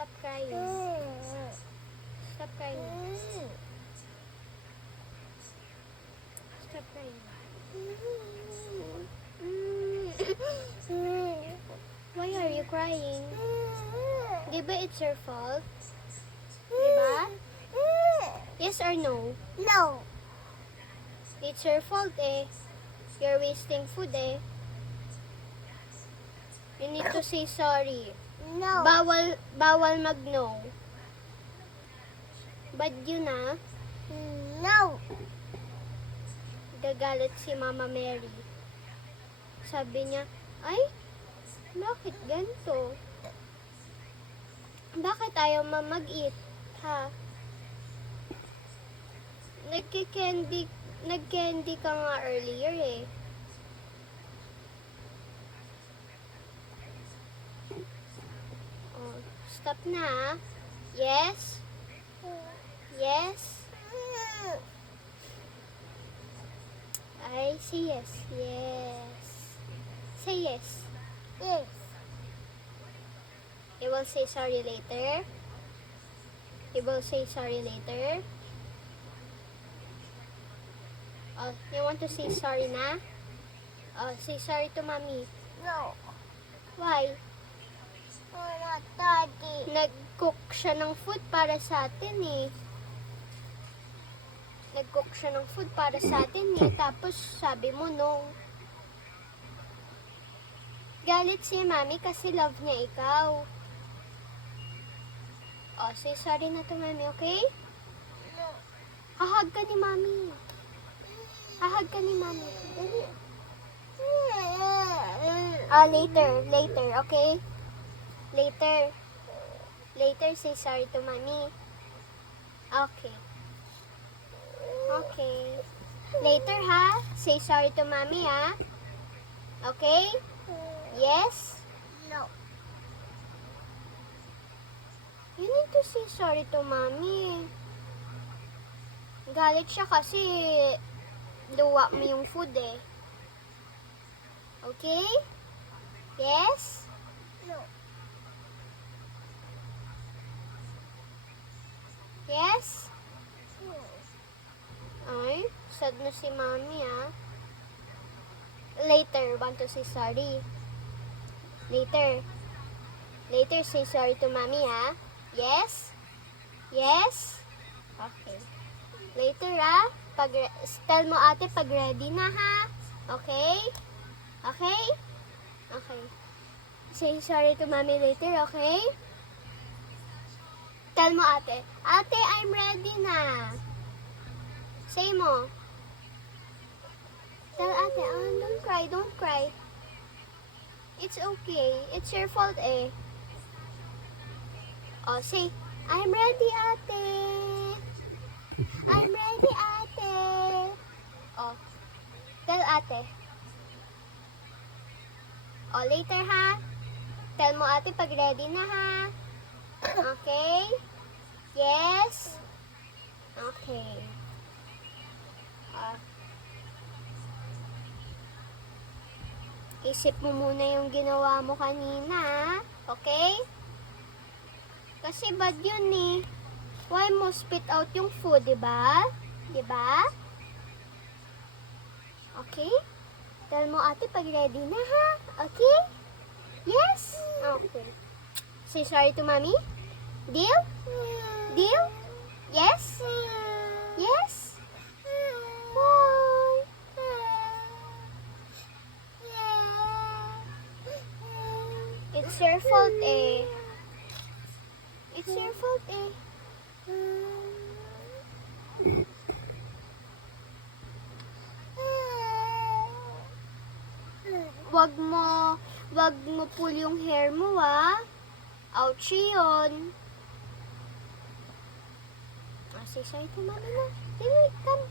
Stop crying. Stop crying. Stop crying. Why are you crying? Diba it's your fault? Diba? Yes or no? No. It's your fault eh. You're wasting food eh. You need to say sorry. No. Bawal mag-no. Bad yun ah. No. Gagalit si Mama Mary. Sabi niya, ay, bakit ganito? Bakit ayaw mag-eat? Ha? Nag-candy ka nga earlier eh. Oh, stop na ah. Yes? Yes? Ay, say yes. Yes. Say yes. Yes. You will say sorry later. You will say sorry later. Oh, you want to say sorry na? Oh, say sorry to mommy. No. Why? Mama, Daddy. Nag-cook siya ng food para sa atin eh. Nag-cook siya ng food para sa atin eh. Tapos sabi mo no. Galit si mami kasi love niya ikaw. Oh, say sorry na to mami, okay? No. Hahag ka ni mami. Hahag ka ni mami. Dali. Later, okay? Later, say sorry to mommy. Okay. Okay. Later, ha? Say sorry to mommy, ha? Okay? Yes? No. You need to say sorry to mommy. Galit siya kasi luwa mo yung food, eh. Okay? Yes? No. Yes? Ay, sad na si mami ah. Later, want to say sorry. Later, say sorry to mommy ah. Yes? Yes? Okay. Later ah. Tell mo ate pag ready na ha. Okay? Okay? Okay. Say sorry to mommy later, okay? Tell mo ate, ate, I'm ready na. Say mo. Tell ate, don't cry. It's okay. It's your fault eh. Oh, say, I'm ready ate. I'm ready ate. Oh, tell ate. Oh, later ha. Tell mo ate pag ready na ha. Okay? Yes? Okay. Isip mo muna yung ginawa mo kanina, okay? Kasi bad yun eh. Why mo spit out yung food, diba? Diba? Okay? Tell mo ate pag ready na ha. Okay? Yes? Okay. Say sorry to mommy? Deal? Deal? Yes? Yes? Why? It's your fault eh. It's your fault eh. Wag mo pull yung hair mo ah. Ouchie yun. Say sorry to mama na. Dili, come.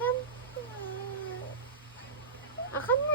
Come. Come na.